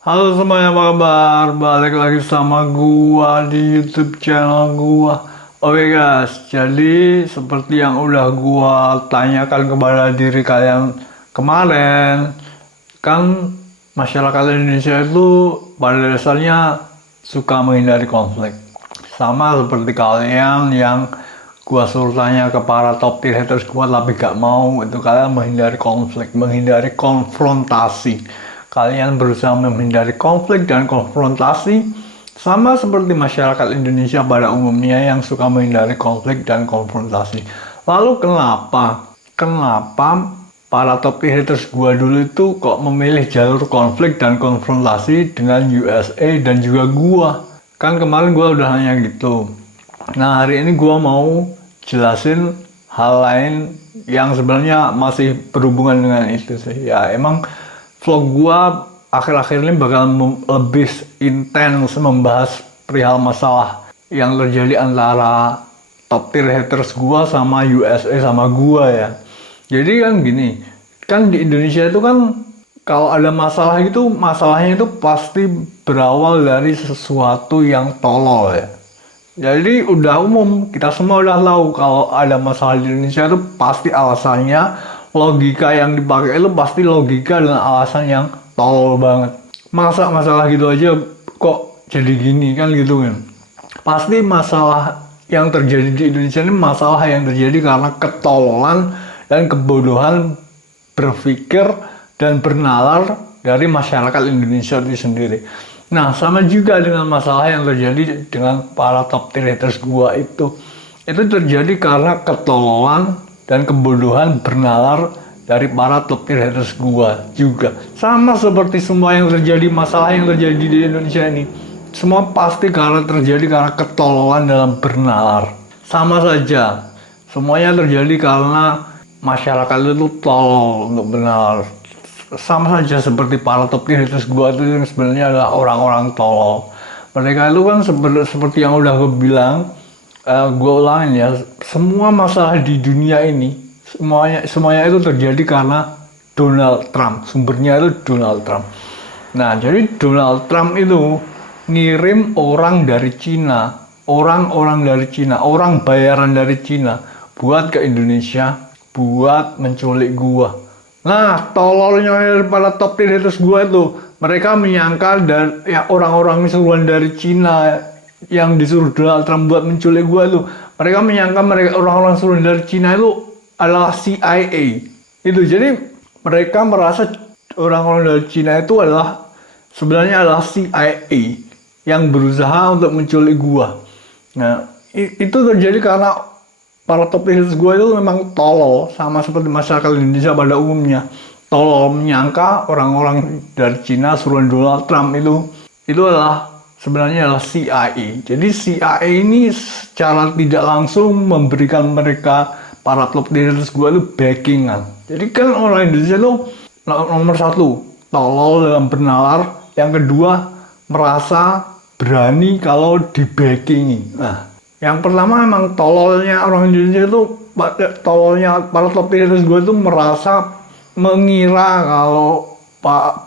Halo semuanya, apa kabar? Balik lagi sama gua di YouTube channel gua. Oke guys, jadi seperti yang udah gua tanyakan kepada diri kalian kemarin, kan masyarakat Indonesia itu pada dasarnya suka menghindari konflik. Sama seperti kalian yang gua suruh tanya ke para top tier haters gua tapi gak mau, itu kalian menghindari konflik, menghindari konfrontasi. Kalian berusaha menghindari konflik dan konfrontasi sama seperti masyarakat Indonesia pada umumnya yang suka menghindari konflik dan konfrontasi. Lalu kenapa? Kenapa para top haters gua dulu itu kok memilih jalur konflik dan konfrontasi dengan USA dan juga gua? Kan kemarin gua udah nanya gitu. Nah, hari ini gua mau jelasin hal lain yang sebenarnya masih berhubungan dengan itu sih. Ya, emang vlog gua akhir-akhir ini bakal lebih intens membahas perihal masalah yang terjadi antara top tier haters gua sama USA sama gua ya. Jadi kan gini, kan di Indonesia itu kan kalau ada masalah itu, masalahnya itu pasti berawal dari sesuatu yang tolol ya. Jadi udah umum, kita semua udah tahu kalau ada masalah di Indonesia itu pasti alasannya, logika yang dipakai itu pasti logika dengan alasan yang tolol banget. Masa masalah gitu aja kok jadi gini kan gitu kan. Pasti masalah yang terjadi di Indonesia ini masalah yang terjadi karena ketololan dan kebodohan berpikir dan bernalar dari masyarakat Indonesia itu sendiri. Nah, sama juga dengan masalah yang terjadi dengan para top tier haters gua itu. Itu terjadi karena ketololan dan kebodohan bernalar dari para top tier haters gua juga. Sama seperti semua yang terjadi, masalah yang terjadi di Indonesia ini. Semua pasti karena terjadi karena ketololan dalam bernalar. Sama saja, semuanya terjadi karena masyarakat itu tolol untuk bernalar. Sama saja seperti para top tier haters gua itu yang sebenarnya adalah orang-orang tolol. Mereka itu kan seperti yang udah gue bilang, gue ulangin ya, semua masalah di dunia ini semuanya itu terjadi karena Donald Trump. Sumbernya itu Donald Trump. Nah, jadi Donald Trump itu ngirim orang dari Cina, orang-orang dari Cina, orang bayaran dari Cina buat ke Indonesia buat menculik gua. Nah, tololnya daripada top tier haters gua itu, mereka menyangka dan ya orang-orang suruhan dari Cina yang disuruh Donald Trump buat menculik gua itu, mereka menyangka mereka orang-orang suruhan dari Cina itu adalah CIA. Itu jadi mereka merasa orang-orang dari Cina itu adalah sebenarnya adalah CIA yang berusaha untuk menculik gua. Nah, itu terjadi karena para top leaders gue itu memang tolol, sama seperti masyarakat Indonesia pada umumnya. Tolol menyangka orang-orang dari Cina suruhan Donald Trump itu adalah sebenarnya adalah CIA. Jadi CIA ini secara tidak langsung memberikan mereka para top leaders gue itu backingan. Jadi kan orang Indonesia itu nomor satu tolol dalam bernalar, yang kedua merasa berani kalau di backingi. Nah, yang pertama emang tololnya orang Indonesia itu, tololnya para top leaders gue itu merasa mengira kalau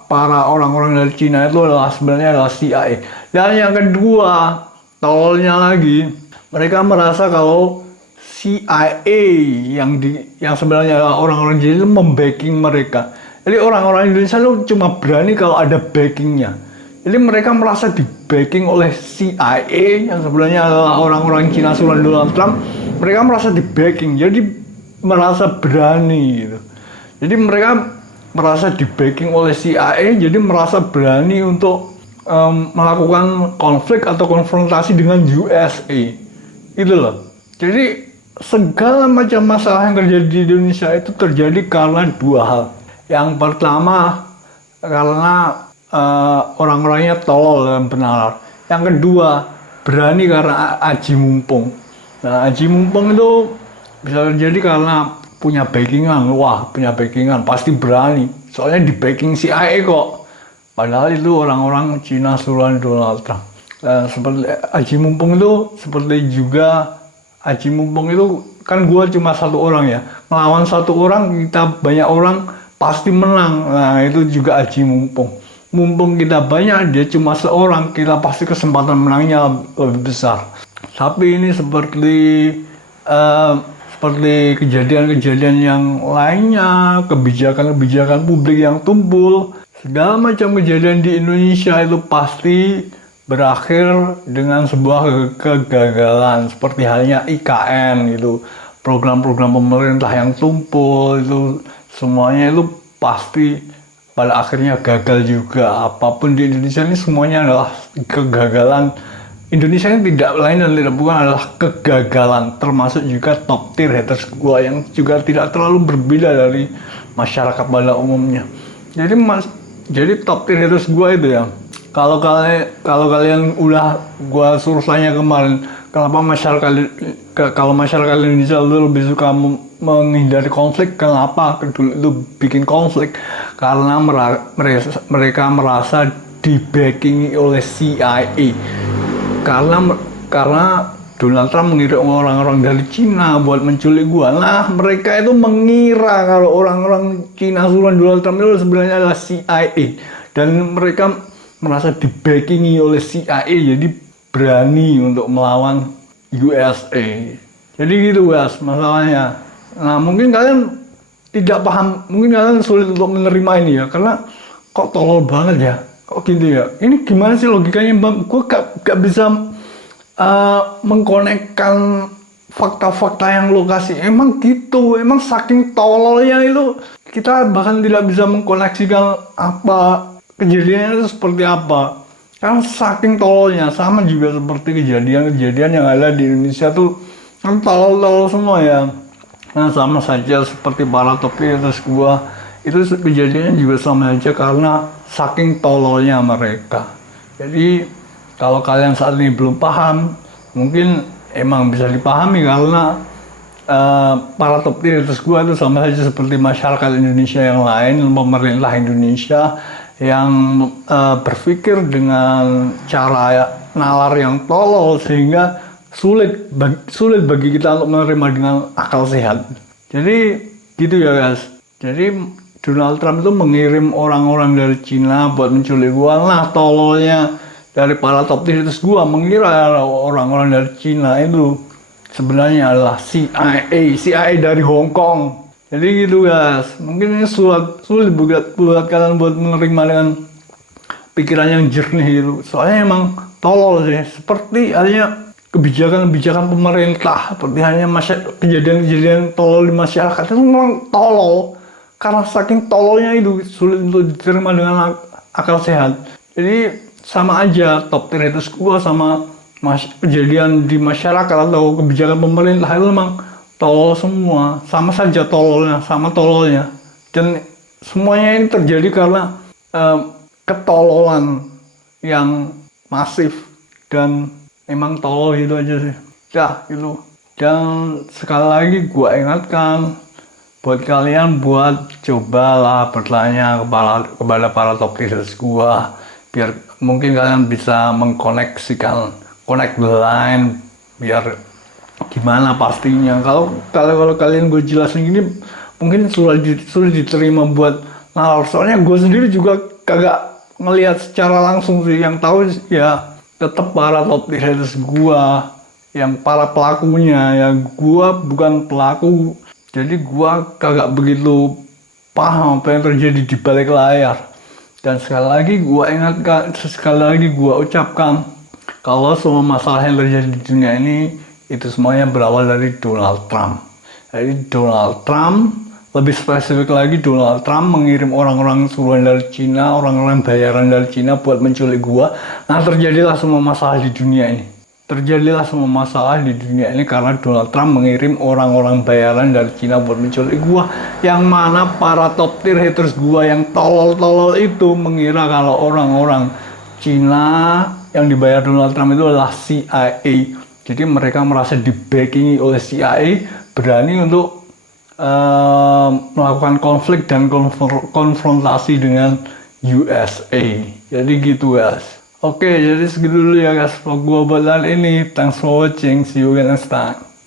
para orang-orang dari Cina itu adalah sebenarnya adalah CIA. Dan yang kedua, tololnya lagi, mereka merasa kalau CIA yang sebenarnya adalah orang-orang Cina itu membacking mereka. Jadi orang-orang Indonesia itu cuma berani kalau ada backingnya. Jadi mereka merasa di backing oleh CIA yang sebenarnya adalah orang-orang Cina suruhan Donald Trump. Mereka merasa di backing, jadi merasa berani gitu. Jadi mereka merasa di backing oleh CIA, jadi merasa berani untuk melakukan konflik atau konfrontasi dengan USA. Itu loh. Jadi segala macam masalah yang terjadi di Indonesia itu terjadi karena dua hal. Yang pertama karena orang-orangnya tolol dalam bernalar. Yang kedua, berani karena aji mumpung. Nah, aji mumpung itu bisa terjadi karena punya backingan. Wah, punya backingan, pasti berani. Soalnya di backing CIA kok. Padahal itu orang-orang Cina suruhan Donald Trump. Seperti aji mumpung itu, seperti juga aji mumpung itu kan gue cuma satu orang ya. Melawan satu orang, kita banyak orang pasti menang. Nah, itu juga aji mumpung. mumpung kita banyak, dia cuma seorang, kita pasti kesempatan menangnya lebih besar. Tapi ini seperti kejadian-kejadian yang lainnya, kebijakan-kebijakan publik yang tumpul, segala macam kejadian di Indonesia itu pasti berakhir dengan sebuah kegagalan, seperti halnya IKN gitu, program-program pemerintah yang tumpul itu semuanya itu pasti pada akhirnya gagal juga. Apapun di Indonesia ini semuanya adalah kegagalan. Indonesia ini tidak lain dan tidak bukan adalah kegagalan, termasuk juga top tier haters gua yang juga tidak terlalu berbeda dari masyarakat pada umumnya. Jadi top tier haters gua itu ya, kalau kalian udah gua suruh tanya kemarin, kenapa kalau masyarakat Indonesia lebih suka menghindari konflik, kenapa dulu itu bikin konflik? Karena mereka merasa di-backing oleh CIA. Karena Donald Trump mengirim orang-orang dari Cina buat menculik gua. Nah, mereka itu mengira kalau orang-orang Cina suruhan Donald Trump itu sebenarnya adalah CIA, dan mereka merasa di-backingi oleh CIA, jadi berani untuk melawan USA. Jadi gitu guys masalahnya. Nah, mungkin kalian tidak paham, mungkin kalian sulit untuk menerima ini ya, karena kok tolol banget ya, kok gitu ya, ini gimana sih logikanya bang? Gue gak bisa mengkonekkan fakta-fakta yang lokasi. Emang gitu, emang saking tololnya itu kita bahkan tidak bisa mengkoneksikan apa kejadiannya itu seperti apa, karena saking tololnya. Sama juga seperti kejadian-kejadian yang ada di Indonesia tuh kan tolol-tolol semua ya. Nah, sama saja seperti para topikers gua, itu kejadiannya juga sama aja karena saking tololnya mereka. Jadi kalau kalian saat ini belum paham, mungkin emang bisa dipahami karena para topikers gua itu sama saja seperti masyarakat Indonesia yang lain, pemerintah Indonesia yang berpikir dengan cara nalar yang tolol sehingga sulit bagi kita untuk menerima dengan akal sehat. Jadi gitu ya guys. Jadi Donald Trump itu mengirim orang-orang dari Cina buat menculik gua. Nah, tololnya dari para top tiers gua mengira orang-orang dari Cina itu sebenarnya adalah CIA dari Hong Kong. Jadi gitu guys. Mungkin ini sulit buat kalian buat menerima dengan pikiran yang jernih itu. Soalnya emang tolol sih. Seperti halnya kebijakan-kebijakan pemerintah, seperti hanya kejadian-kejadian tolol di masyarakat itu memang tolol. Karena saking tololnya itu sulit untuk diterima dengan akal sehat. Jadi sama aja top tier haters gua sama kejadian di masyarakat atau kebijakan pemerintah itu memang tolol semua. Sama saja tololnya. Dan semuanya ini terjadi karena ketololan yang masif dan emang tolol gitu aja sih. Ya gitu. Dan sekali lagi gua ingatkan buat kalian buat cobalah bertanya kepada para top tiers gua, biar mungkin kalian bisa connect the line, biar gimana pastinya. Kalau kalian gue jelasin gini mungkin sulit diterima buat nalar. Soalnya gue sendiri juga kagak ngelihat secara langsung sih, yang tahu ya tetap para top tiers gua, yang para pelakunya. Yang gua bukan pelaku, jadi gua kagak begitu paham apa yang terjadi di balik layar. Dan sekali lagi gua ucapkan kalau semua masalah yang terjadi di dunia ini itu semuanya berawal dari Donald Trump. Jadi Donald Trump, lebih spesifik lagi Donald Trump mengirim orang-orang suruhan dari Cina, orang-orang bayaran dari Cina buat menculik gua. Nah, terjadilah semua masalah di dunia ini. Karena Donald Trump mengirim orang-orang bayaran dari Cina buat menculik gua. Yang mana para top tier haters gua yang tolol-tolol itu mengira kalau orang-orang Cina yang dibayar Donald Trump itu adalah CIA. Jadi mereka merasa di-backingi oleh CIA, berani untuk melakukan konflik dan konfrontasi dengan USA. Jadi gitu guys. Oke, jadi segitu dulu ya guys vlog gua buat hari ini. Thanks for watching. See you again next time.